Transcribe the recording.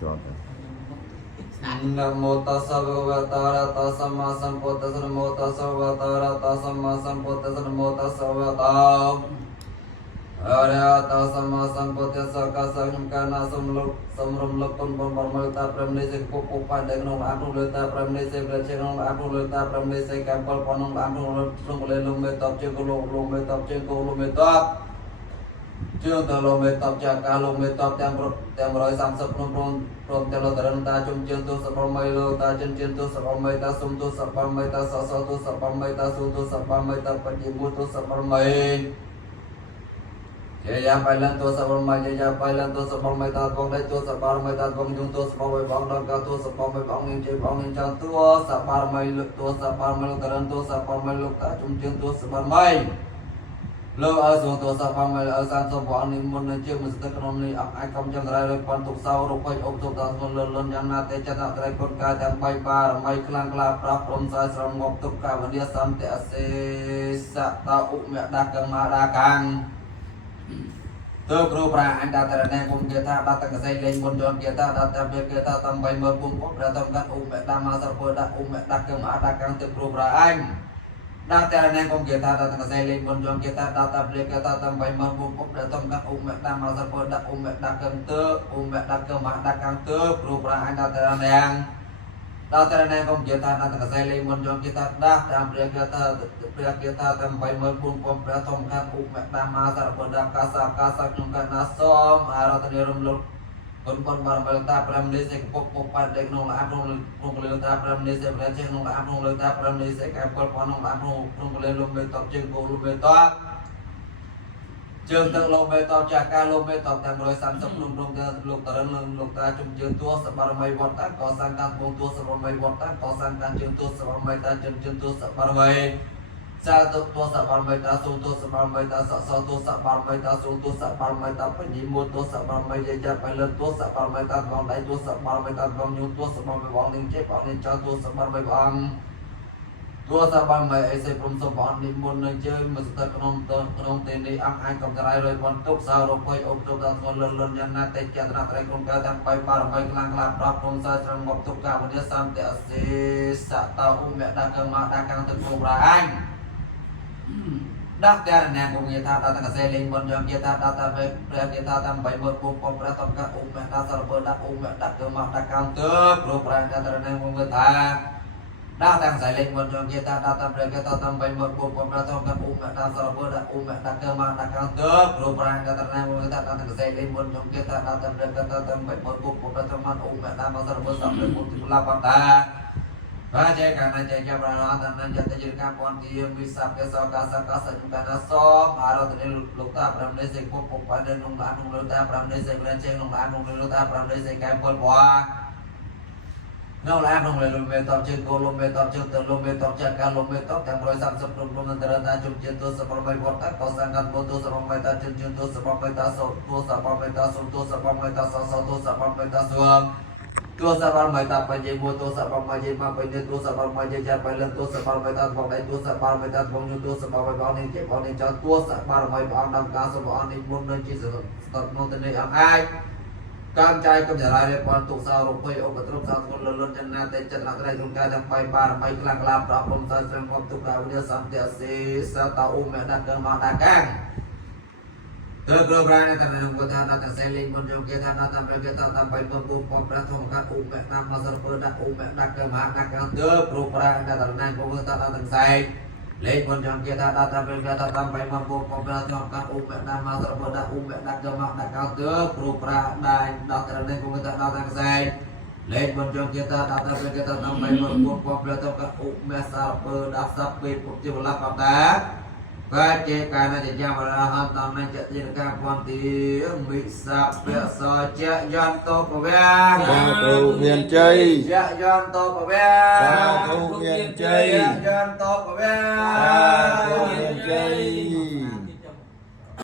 chọn Nam mô tassa bhagavata arahato samma sambuddhassa Nam mô tassa bhagavata arahato samma sambuddhassa Nam mô tassa bhagavata arahato samma sambuddhassa កាសខ្ញុំកាលណាសូមរំលឹកគុណបុណ្យបរមតាព្រមនេះសេចពុកពុកបានដែលក្នុងអានលើតាព្រមនេះសេចព្រះជាក្នុងអានលើតាព្រមនេះសេចកម្មពលក្នុងអានក្នុងលើលំមេតបជាគលលំមេតបជាគលមេតបជឿទៅលំមេតបជាកាលំមេតបទាំង130ក្នុងព្រមទាំងលតរតាជុំជឿទសបមីលោតាចិនជឿទសបមីតាសុំទសបមីតាសសទសបមីតាសុទសបមីតាបជាមុទសបមីជាយ៉ាបៃលនទសបមីជាយ៉ាបៃលនទសបមីតាបងដៃទសបមីតាបងយងទសបមីបងដកទសបមីបងនឹងជាបងនឹងចាទសបមីលទសបមីលតរនទសបមីលតាជុំជឿទសបមីលើអើសូនទសបមីអើសានសបអនិមន្តនឹងជាមិនស្ទឹកក្នុងនេះអត់អាចកំចាំរៃលើប៉ុនទុកសោរូបិអុកទុកតាស្លលនយ៉ាងណាទេចតត្រៃគុណកាយទាំង3បារមីខ្លាំងក្លាប្រាស់ព្រមសាយស្រងងប់ទុកកាវនិសន្តអសេសតឧមដាកមារាកាំងទៅគ្រូប្រាអញដាតរណែគុំគេថាដាតកសៃលេងមុនយនគេថាដាតតែគេថាតំបីមើលពុំពុំព្រះតំកាត់ឧមដាមាសរពដាឧមដាកមារាកាំងទៅគ្រូប្រាអញដាតរណែគុំគេថាដាតកសៃលេងមុនយនគេថាដាតតែគេថាតំបីមើលពុំពុំព្រះតំកាត់ឧមដាមាសរពដាឧមដាកឹងទៅឧមដាកមារាកាំងទៅគ្រូប្រាអញដាតរណែដាតរណែគុំគេថាដាតកសៃលេងមុនយនគេថាដាតាមព្រះគេថាតំបីមើលពុំពុំព្រះតំកាត់ឧមដាមាសរពដាកាសាខ្ញុំកណាសមអារតនិរំលុគុណបុណ្យបារមីតា5នេះសេចពុកពុកបានដេកក្នុងអាក្នុងលើតា5នេះសេចព្រះជាក្នុងអាក្នុងលើតា5នេះសេចកែពលផងក្នុងអាក្នុងលើលំមេតបជើងគោលំមេតបជើងទឹកលំមេតបចាការលំមេតបទាំង130ក្នុងទាំងលោកតរិនលោកតាជុំជើងទួសបារមីវត្តតាកសាងតាមពងទួសបារមីវត្តតាកសាងតាមជើងទួសបារមីតាជើងទួសបារមីសាទទសបារមីតាសុទសបារមីតាសសទសបារមីតាសុទសបារមីតាបញ្ញាមុទសបារមីយាបៃលទសបារមីតាបងដៃទសបារមីតាបងញូទសបារមីបងនឹងជេបងនឹងចោទសបារមីបងទសបារមីអីសេព្រមសបងនិមន្តនឹងជើមស្ទើក្នុងទេនេះអង្គអាចកំត្រៃរយវ័នទុកសោរភ័យអុកទុកដល់ស្គលលនយ៉ាងណាតែចតនាត្រៃគុំកើទាំងបៃបារមីខ្លាំងក្លាប្រកគុំសាស្រងមកទុកកាវនិសន្តអសេសតោឧមដាកមាដាកាំងទឹកពុរាអញដាតែរណែគុំយថាដាតកសែលេងមុនយងយថាដាតព្រះយថាតាម3មើលពុំព្រះតំកឧមដាសរពដាឧមដាកមាដាកាំងទៅព្រោះប្រាដាតរណែគុំថាដាទាំងសែលេងមុនយងយថាដាតព្រះយថាតាម3មើលពុំព្រះតំកឧមដាសរពដាឧមដាកមាដាកាំងទៅព្រោះប្រាដាតរណែគុំថាដាតកសែលេងមុនយងយថាដាតព្រះយថាតាម3មើលពុំព្រះតំកឧមដាសរពដាសម្រាប់ពុំទីឡាបតាRaja karena jaga perawatan dan jatuh jirkan pontium bisa kesal kasar juga som arah tadi luka pramdesek pop pada nungla luka pramdesek lenceng nungla luka pramdesek kampol buah nungla metop cek kolom metop cek telum metop cek kalom metop yang berusaha sebelum antara tajam jentuh seperti botak kosangan bodoh seperti tajam jentuh seperti tasotu seperti tasotu seperti tasotu seperti tasum tu sabar mai ta pa je mo tu sabar ma je ma pa je tu sabar ma je ja pa len tu sabar mai ta bong dai tu sabar mai ta bong nyu tu sabar mai bong ni je bong ni cha tu sabar mai bong dam ka so bong ni mun nên chi so stop no te nei ang ai cam trai cầm giả lại pon tu sa ro pai o patrum sa ko lon jan na te chat nak rai tung ka dam pai par mai klang klam pra pom sa sem pom tu ka dia sam te se sa ta u me da ka ma da kang Từ cơ bản là thành công của ta đã xây lên một trong kia ta tam cái ta tam bảy phần tu phong ra thông các u mẹ nam mà sơ đã u mẹ đặc cơ mà đặc cơ từ cơ bản là thành năng của ta đã thành xây lên một trong kia ta đã tam bảy phần tu phong ra thông các u mẹ nam mà sơ đã u mẹ đặc cơ mà đặc cơ từ cơ bản là thành năng của ta đã thành xây lên một trong kia ta đã tam bảy phần tu phong ra thông các u mẹ sơ đã sắp bị phục vụ là phạm ta Baca karena jejak merahan tanah jatuh kampung tiang bisa biasa jak janto kebiang Satu miền Tây jak janto kebiang Satu miền Tây jak janto kebiang Satu miền Tây